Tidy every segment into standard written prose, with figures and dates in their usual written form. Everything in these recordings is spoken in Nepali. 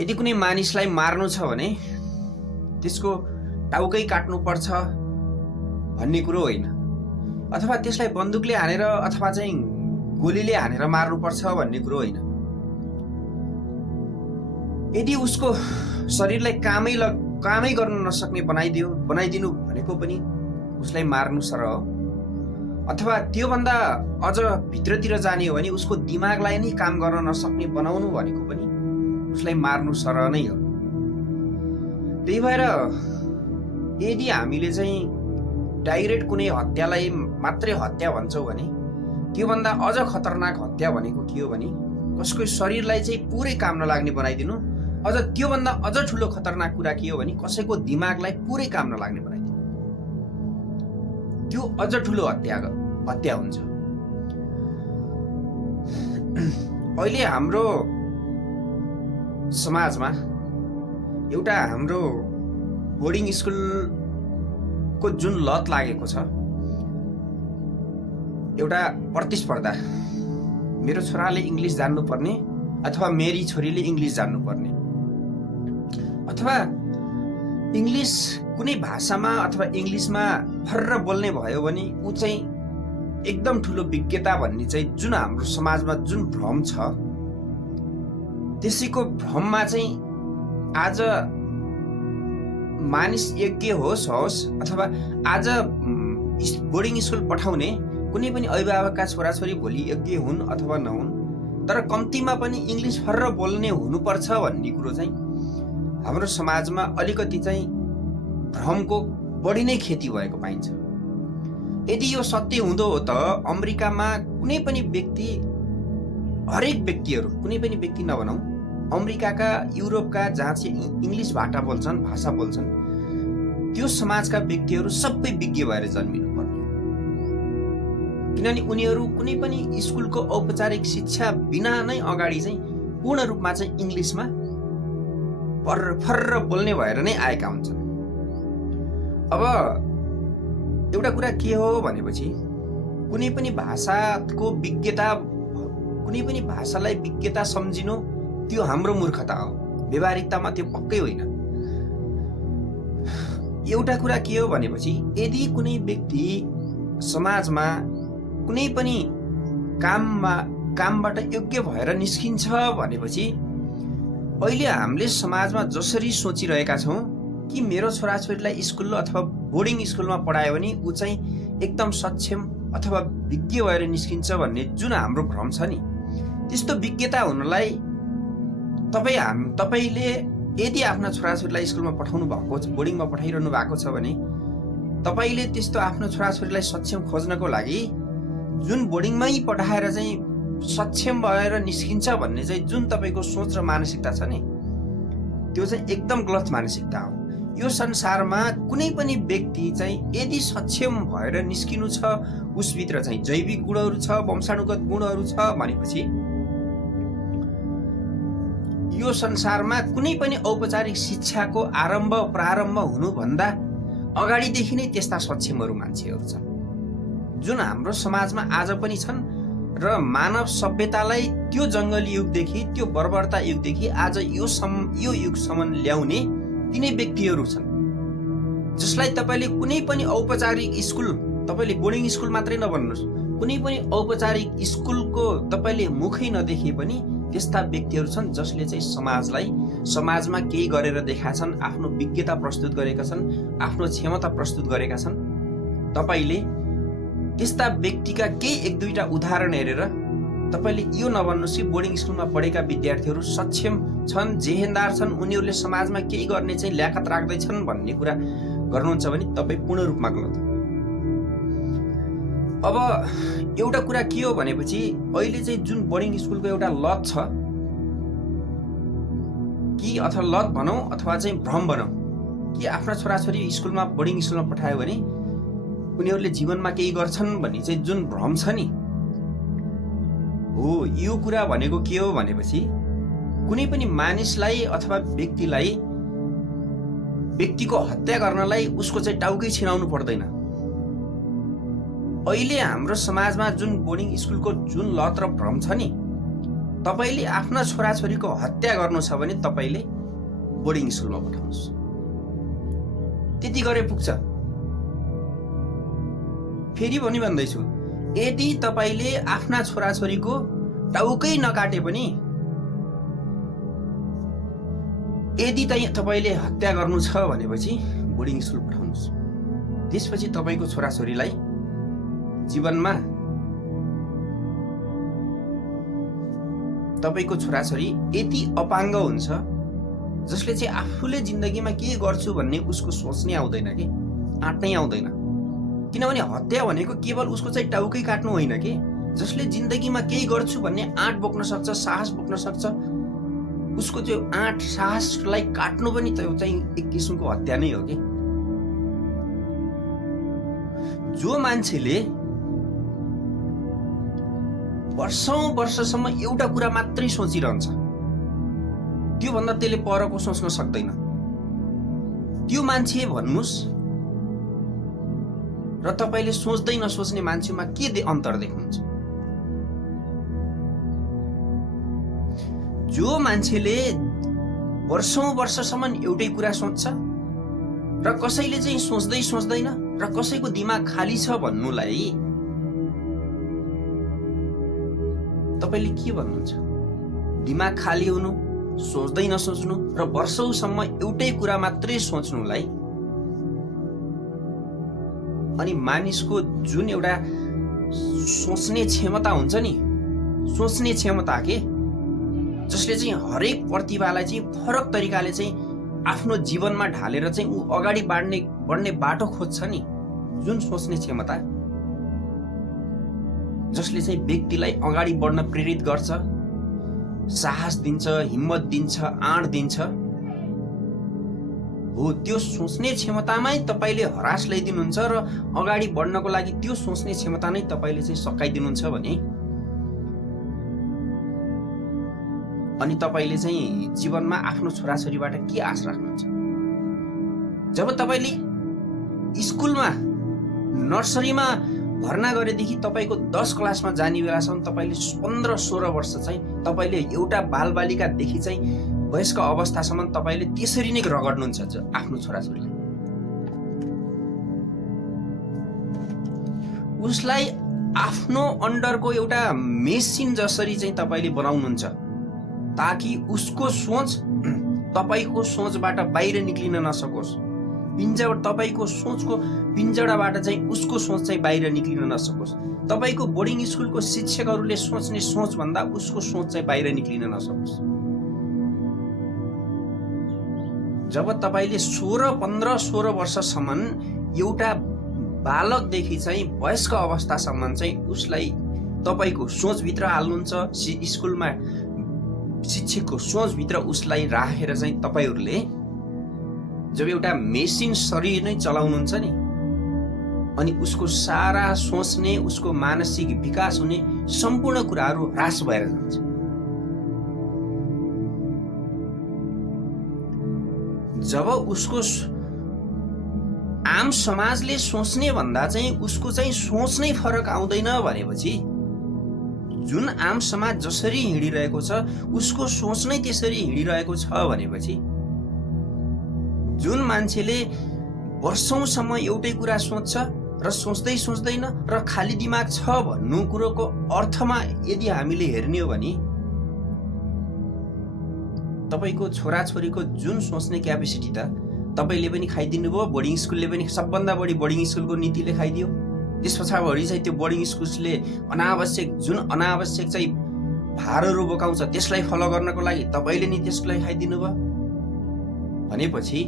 यदि कुनै मानिसलाई मार्नु छ भने त्यसको टाउकै काट्नुपर्छ भन्ने कुरो होइन, अथवा त्यसलाई बन्दुकले हानेर अथवा चाहिँ गोलीले हानेर मार्नुपर्छ भन्ने कुरो होइन। यदि उसको शरीरलाई कामै गर्न नसक्ने बनाइदिनु भनेको पनि उसलाई मार्नु सरह हो। अथवा त्योभन्दा अझ भित्रतिर जाने हो भने उसको दिमागलाई नै काम गर्न नसक्ने बनाउनु भनेको पनि उसलाई मार्नु सरह नै हो। त्यही भएर यदि हामीले चाहिँ डाइरेक्ट कुनै हत्यालाई मात्रै हत्या भन्छौँ भने त्योभन्दा अझ खतरनाक हत्या भनेको के हो भने कसको शरीरलाई चाहिँ पुरै काम नलाग्ने बनाइदिनु। अझ त्योभन्दा अझ ठुलो खतरनाक कुरा के हो भने कसैको दिमागलाई पुरै काम नलाग्ने बनाइदिनु। त्यो अझ ठुलो हत्या हुन्छ। अहिले हाम्रो समाजमा एउटा हाम्रो बोर्डिङ स्कुलको जुन लत लागेको छ, एउटा प्रतिस्पर्धा, मेरो छोराले इङ्ग्लिस जान्नुपर्ने अथवा मेरी छोरीले इङ्ग्लिस जान्नुपर्ने, अथवा इङ्ग्लिस कुनै भाषामा अथवा इङ्ग्लिसमा फर्र बोल्ने भयो भने ऊ चाहिँ एकदम ठुलो विज्ञता भन्ने चाहिँ जुन हाम्रो समाजमा जुन भ्रम छ, त्यसैको भ्रममा चाहिँ आज मानिस यज्ञ होस् अथवा आज बोर्डिङ स्कुल पठाउने कुनै पनि अभिभावकका छोराछोरी भोलि यज्ञ हुन् अथवा नहुन्, तर कम्तीमा पनि इङ्ग्लिस फर्र बोल्ने हुनुपर्छ भन्ने कुरो चाहिँ हाम्रो समाजमा अलिकति चाहिँ भ्रमको बढी नै खेती भएको पाइन्छ। यदि यो सत्य हुँदो हो त अमेरिकामा कुनै पनि व्यक्ति, हरेक व्यक्तिहरू, कुनै पनि व्यक्ति नभनौँ, अमेरिकाका युरोपका जहाँ चाहिँ इङ्ग्लिस भाषा बोल्छन् त्यो समाजका व्यक्तिहरू सबै विज्ञ भएर जन्मिनु पर्ने, किनभने उनीहरू कुनै पनि स्कुलको औपचारिक शिक्षा बिना नै अगाडि चाहिँ पूर्ण रूपमा चाहिँ इङ्ग्लिसमा फर्र बोल्ने भएर नै आएका हुन्छन्। अब एउटा कुरा के हो भनेपछि कुनै पनि भाषालाई विज्ञता सम्झिनु त्यो हाम्रो मूर्खता हो, व्यवहारिकतामा त्यो पक्कै होइन। एउटा कुरा के हो भनेपछि यदि कुनै व्यक्ति समाजमा कुनै पनि कामबाट योग्य भएर निस्किन्छ भनेपछि अहिले हामीले समाजमा जसरी सोचिरहेका छौँ कि मेरो छोराछोरीलाई स्कुल अथवा बोर्डिङ स्कुलमा पढायो भने ऊ चाहिँ एकदम सक्षम अथवा विज्ञ भएर निस्किन्छ भन्ने जुन हाम्रो भ्रम छ नि, त्यस्तो विज्ञता हुनलाई तपाईँले यदि आफ्ना छोराछोरीलाई स्कुलमा पठाउनु भएको छ, बोर्डिङमा पठाइरहनु भएको छ भने तपाईँले त्यस्तो आफ्नो छोराछोरीलाई सक्षम खोज्नको लागि जुन बोर्डिङमै पठाएर चाहिँ सक्षम भएर निस्किन्छ भन्ने चाहिँ जुन तपाईँको सोच र मानसिकता छ नि, त्यो चाहिँ एकदम गलत मानसिकता हो। यो संसारमा कुनै पनि व्यक्ति चाहिँ यदि सक्षम भएर निस्किनु छ, उसभित्र चाहिँ जैविक गुणहरू छ, वंशानुगत गुणहरू छ भनेपछि यो संसारमा कुनै पनि औपचारिक शिक्षाको प्रारम्भ हुनुभन्दा अगाडिदेखि नै त्यस्ता सक्षमहरू मान्छेहरू छन् जुन हाम्रो समाजमा आज पनि छन् र मानव सभ्यतालाई त्यो जङ्गली युगदेखि, त्यो बर्बरता युगदेखि आज यो युगसम्म ल्याउने तिनै व्यक्तिहरू छन् जसलाई तपाईँले कुनै पनि औपचारिक स्कुल, तपाईँले बोर्डिङ स्कुल मात्रै नभन्नुहोस्, कुनै पनि औपचारिक स्कुलको तपाईँले मुखै नदेखे पनि त्यस्ता व्यक्तिहरू छन् जसले चाहिँ समाजमा केही गरेर देखाछन्, आफ्नो विज्ञता प्रस्तुत गरेका छन्, आफ्नो क्षमता प्रस्तुत गरेका छन्। तपाईँले त्यस्ता व्यक्तिका केही एक दुईटा उदाहरण हेरेर तपाईँले यो नभन्नुहोस् कि बोर्डिङ स्कुलमा पढेका विद्यार्थीहरू सक्षम छन्, जेहेन्दार छन्, उनीहरूले समाजमा केही गर्ने चाहिँ ल्याकत राख्दैछन् भन्ने कुरा गर्नुहुन्छ भने तपाईँ पूर्ण रूपमा गलत हो। अब एउटा कुरा के हो भनेपछि अहिले चाहिँ जुन बोर्डिङ स्कुलको एउटा लत छ कि, अथवा लत भनौँ अथवा चाहिँ भ्रम भनौँ कि आफ्ना छोराछोरी स्कुलमा बोर्डिङ स्कुलमा पठायो भने उनीहरूले जीवनमा केही गर्छन् भन्ने चाहिँ जुन भ्रम छ नि हो, यो कुरा भनेको के हो भनेपछि कुनै पनि मानिसलाई अथवा व्यक्तिको हत्या गर्नलाई उसको चाहिँ टाउकै छिनाउनु पर्दैन। अहिले हाम्रो समाजमा जुन बोर्डिङ स्कुलको जुन लत र भ्रम छ नि, तपाईले आफ्ना छोराछोरीको हत्या गर्नु छ भने तपाईले बोर्डिङ स्कुलमा पठाउनुहोस्। त्यति गरे पुग्छ। फेरि पनि भन्दैछु, यदि तपाईले आफ्ना छोराछोरीको टाउकै नकाटे पनि यदि तपाईले हत्या गर्नु छ भनेपछि बोर्डिङ स्कुल पठाउनुहोस्। त्यसपछि तपाईको छोराछोरीलाई जीवनमा तपाईको छोराछोरी यति अपाङ्ग हुन्छ जसले चाहिँ आफूले जिन्दगीमा के गर्छु भन्ने उसको सोच्नै आउँदैन कि आँट्नै आउँदैन। किनभने हत्या भनेको केवल उसको चाहिँ टाउकै काट्नु होइन कि, जसले जिन्दगीमा केही गर्छु भन्ने आँट बोक्न सक्छ, साहस बोक्न सक्छ, उसको त्यो आँट साहसलाई काट्नु पनि त्यो चाहिँ एक किसिमको हत्या नै हो कि। जो मान्छेले वर्षौं वर्षसम्म एउटा कुरा मात्रै सोचिरहन्छ, त्योभन्दा त्यसले परको सोच्न सक्दैन। त्यो मान्छे भन्नुस् र तपाईले सोच्दै नसोच्ने मान्छेमा के अन्तर देख्नुहुन्छ? जो मान्छेले वर्षौं वर्षसम्म एउटै कुरा सोच्छ र कसैले चाहिँ सोच्दै सोच्दैन र कसैको दिमाग खाली छ भन्नुलाई तपाईले के भन्नुहुन्छ? दिमाग खाली हुनु, सोच्दै नसोच्नु र वर्षौंसम्म एउटै कुरा मात्रै सोच्नुलाई अनि मानिसको जुन एउटा सोच्ने क्षमता हुन्छ नि, सोच्ने क्षमता के, जसले चाहिँ हरेक प्रतिभालाई चाहिँ फरक तरिकाले चाहिँ आफ्नो जीवनमा ढालेर चाहिँ ऊ अगाडि बढ्ने बाटो खोज्छ नि, जुन सोच्ने क्षमता जसले चाहिँ व्यक्तिलाई अगाडि बढ्न प्रेरित गर्छ, साहस दिन्छ, हिम्मत दिन्छ, आँट दिन्छ, हो त्यो सोच्ने क्षमतामै तपाईले हरास ल्याइदिनुहुन्छ र अगाडि बढ्नको लागि त्यो सोच्ने क्षमता नै तपाईले चाहिँ सकाइदिनुहुन्छ भने अनि तपाईले चाहिँ जीवनमा आफ्नो छोराछोरीबाट के आश राख्नुहुन्छ? जब तपाईले स्कुलमा नर्सरीमा भर्ना गरेदेखि तपाईको 10 क्लासमा जाने बेलासम्म तपाईले 15-16 वर्ष चाहिँ तपाईले एउटा बालबालिकादेखि चाहिँ वयस्क अवस्थासम्म तपाईले त्यसरी नै रगड्नुहुन्छ आफ्नो छोराछोरीलाई। उसलाई आफ्नो अन्डरको एउटा मेसिन जसरी चाहिँ तपाईले बनाउनुहुन्छ ताकि उसको सोच तपाईको सोचबाट बाहिर निक्लिन नसकोस्, तपाईको सोचको पिञ्जडाबाट चाहिँ उसको सोच चाहिँ बाहिर निक्लिन नसकोस्, तपाईको बोर्डिङ स्कुलको शिक्षकहरूले सोच्ने सोच भन्दा उसको सोच चाहिँ बाहिर निक्लिन नसकोस्। जब तपाईले 15-16 वर्षसम्म एउटा बालकदेखि चाहिँ वयस्क अवस्थासम्म चाहिँ उसलाई तपाईको सोचभित्र हाल्नुहुन्छ, स्कुलमा शिक्षकको सोचभित्र उसलाई राखेर चाहिँ तपाईहरूले जब एउटा मेसिन शरीर नै चलाउनुहुन्छ नि, अनि उसको सारा सोच्ने, उसको मानसिक विकास हुने सम्पूर्ण कुराहरू ह्रास भएर जान्छ। जब उसको आम समाजले सोच्ने भन्दा चाहिँ उसको चाहिँ सोच नै फरक आउँदैन भनेपछि, जुन आम समाज जसरी हिँडिरहेको छ उसको सोच नै त्यसरी हिँडिरहेको छ भनेपछि, जुन मान्छेले वर्षौंसम्म एउटै कुरा सोच्छ र सोच्दै सोच्दैन र खाली दिमाग छ भन्नु कुरोको अर्थमा यदि हामीले हेर्ने हो भने तपाईको छोराछोरीको जुन सोच्ने क्यापेसिटी त तपाईले पनि खाइदिनु भयो, बोर्डिङ स्कुलले पनि सबभन्दा बढी बोर्डिङ स्कुलको नीतिले खाइदियो। त्यस पछाडि चाहिँ त्यो बोर्डिङ स्कुलले अनावश्यक चाहिँ भारहरू बोकाउँछ त्यसलाई फलो गर्नको लागि तपाईले नि त्यसलाई खाइदिनु भयो भनेपछि,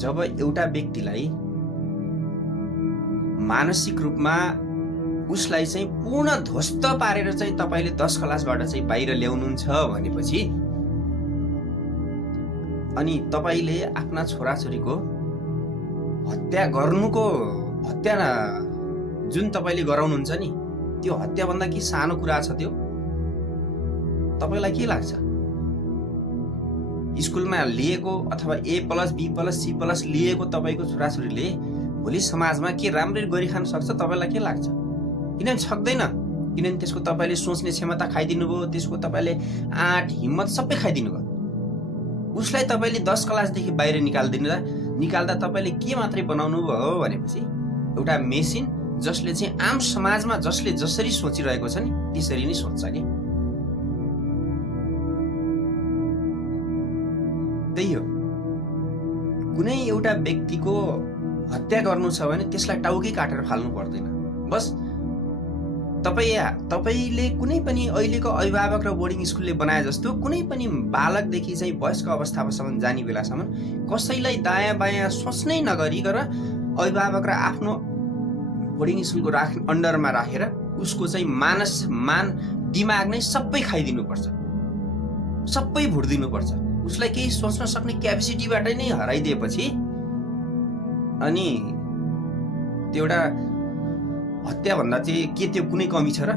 जब एउटा व्यक्तिलाई मानसिक रूपमा उसलाई चाहिँ पूर्ण ध्वस्त पारेर चाहिँ तपाईले 10 क्लासबाट चाहिँ बाहिर ल्याउनुहुन्छ भनेपछि अनि तपाईले आफ्ना छोराछोरीको हत्या जुन तपाईले गराउनुहुन्छ नि, त्यो हत्या भन्दा के सानो कुरा छ त्यो? तपाईलाई के लाग्छ? स्कुलमा लिएको अथवा A+B+C+ लिएको तपाईको छोराछोरीले भोलि समाजमा के राम्ररी गरिखान सक्छ? तपाईलाई के लाग्छ? किनभने सक्दैन। किनभने त्यसको तपाईँले सोच्ने क्षमता खाइदिनु भयो, त्यसको तपाईँले आँट हिम्मत सबै खाइदिनु भयो। उसलाई तपाईँले 10 क्लासदेखि बाहिर निकाल्दा तपाईँले के मात्रै बनाउनु भयो भनेपछि एउटा मेसिन जसले चाहिँ आम समाजमा जसले जसरी सोचिरहेको छ नि त्यसरी नै सोच्छ कि। त्यही हो, कुनै एउटा व्यक्तिको हत्या गर्नु छ भने त्यसलाई टाउकै काटेर फाल्नु पर्दैन। बस तपाईँले कुनै पनि अहिलेको अभिभावक र बोर्डिङ स्कुलले बनाए जस्तो कुनै पनि बालकदेखि चाहिँ वयस्क अवस्थासम्म जाने बेलासम्म कसैलाई दायाँ बायाँ सोच्नै नगरिकन अभिभावक र आफ्नो बोर्डिङ स्कुलको अन्डरमा राखेर उसको चाहिँ मान दिमाग नै सबै खाइदिनुपर्छ, सबै भुटिदिनुपर्छ। उसलाई केही सोच्न सक्ने क्यापेसिटीबाट नै हराइदिएपछि अनि त्यो एउटा हत्या भन्दा चाहिँ के त्यो कुनै कमी छ र?